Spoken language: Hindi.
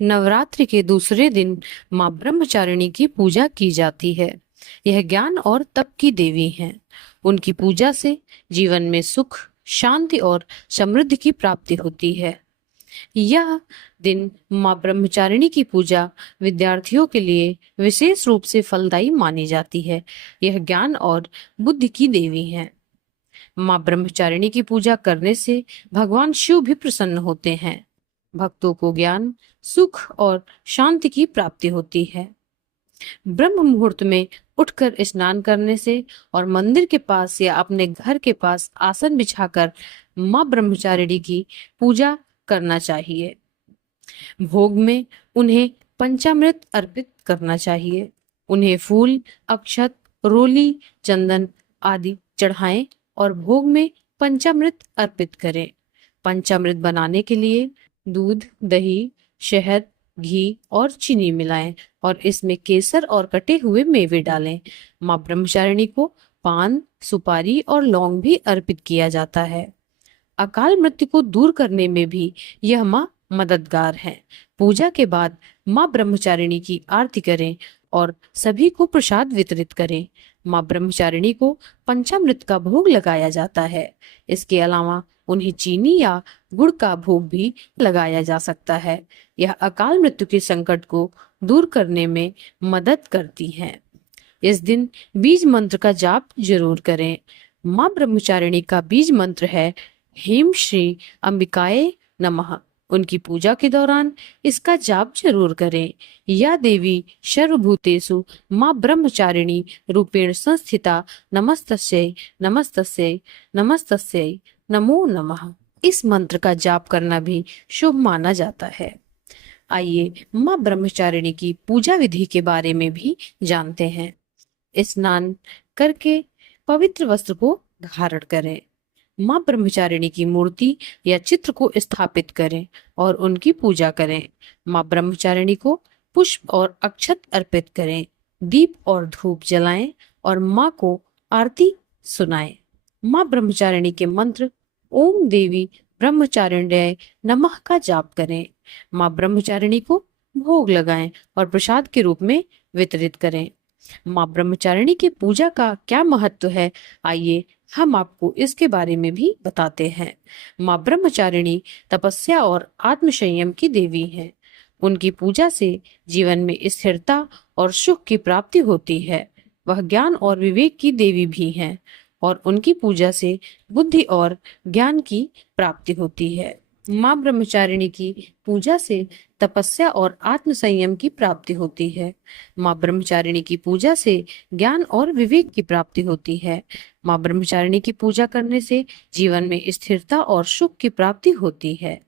नवरात्रि के दूसरे दिन मां ब्रह्मचारिणी की पूजा की जाती है। यह ज्ञान और तप की देवी हैं। उनकी पूजा से जीवन में सुख, शांति और समृद्धि की प्राप्ति होती है। यह दिन मां ब्रह्मचारिणी की पूजा विद्यार्थियों के लिए विशेष रूप से फलदायी मानी जाती है। यह ज्ञान और बुद्धि की देवी हैं। मां ब्रह्मचारिणी की पूजा करने से भगवान शिव भी प्रसन्न होते हैं। भक्तों को ज्ञान, सुख और शांति की प्राप्ति होती है। ब्रह्म मुहूर्त में उठकर स्नान करने से और मंदिर के पास या अपने घर के पास आसन बिछाकर मां ब्रह्मचारिणी की पूजा करना चाहिए। भोग में उन्हें पंचामृत अर्पित करना चाहिए। उन्हें फूल, अक्षत, रोली, चंदन आदि चढ़ाएं और भोग में पंचामृत अर्पित करें। पंचामृत बनाने के लिए दूध, दही, शहद, घी और चीनी मिलाएं और इसमें केसर और कटे हुए मेवे डालें। मां ब्रह्मचारिणी को पान, सुपारी और लौंग भी अर्पित किया जाता है। अकाल मृत्यु को दूर करने में भी यह मां मददगार है। पूजा के बाद मां ब्रह्मचारिणी की आरती करें और सभी को प्रसाद वितरित करें। मां ब्रह्मचारिणी को पंचामृत का भोग लगाया जाता है। इसके अलावा उन्हें चीनी या गुड़ का भोग भी लगाया जा सकता है। यह अकाल मृत्यु के संकट को दूर करने में मदद करती है। इस दिन बीज मंत्र का जाप जरूर करें। मां ब्रह्मचारिणी का बीज मंत्र है ह्रीं श्री अंबिकाय नमः। उनकी पूजा के दौरान इसका जाप जरूर करें। या देवी सर्वभूतेषु मां ब्रह्मचारिणी रूपेण संस्थिता नमस्तस्यै नमस्तस्यै नमस्तस्यै नमो नमः। इस मंत्र का जाप करना भी शुभ माना जाता है। आइए मां ब्रह्मचारिणी की पूजा विधि के बारे में भी जानते हैं। स्नान करके पवित्र वस्त्र को धारण करें। मां ब्रह्मचारिणी की मूर्ति या चित्र को स्थापित करें और उनकी पूजा करें। मां ब्रह्मचारिणी को पुष्प और अक्षत अर्पित करें। दीप और धूप जलाएं और मां को आरती सुनाएं। मां ब्रह्मचारिणी के मंत्र ओम देवी ब्रह्मचारिण्यै नमः का जाप करें। मां ब्रह्मचारिणी को भोग लगाएं और प्रसाद के रूप में वितरित करें। मां ब्रह्मचारिणी की पूजा का क्या महत्व है, आइए हम आपको इसके बारे में भी बताते हैं। मां ब्रह्मचारिणी तपस्या और आत्मसंयम की देवी हैं। उनकी पूजा से जीवन में स्थिरता और सुख की प्राप्ति होती है। वह ज्ञान और विवेक की देवी भी हैं और उनकी पूजा से बुद्धि और ज्ञान की प्राप्ति होती है। मां ब्रह्मचारिणी की पूजा से तपस्या और आत्म संयम की प्राप्ति होती है। मां ब्रह्मचारिणी की पूजा से ज्ञान और विवेक की प्राप्ति होती है। मां ब्रह्मचारिणी की पूजा करने से जीवन में स्थिरता और सुख की प्राप्ति होती है।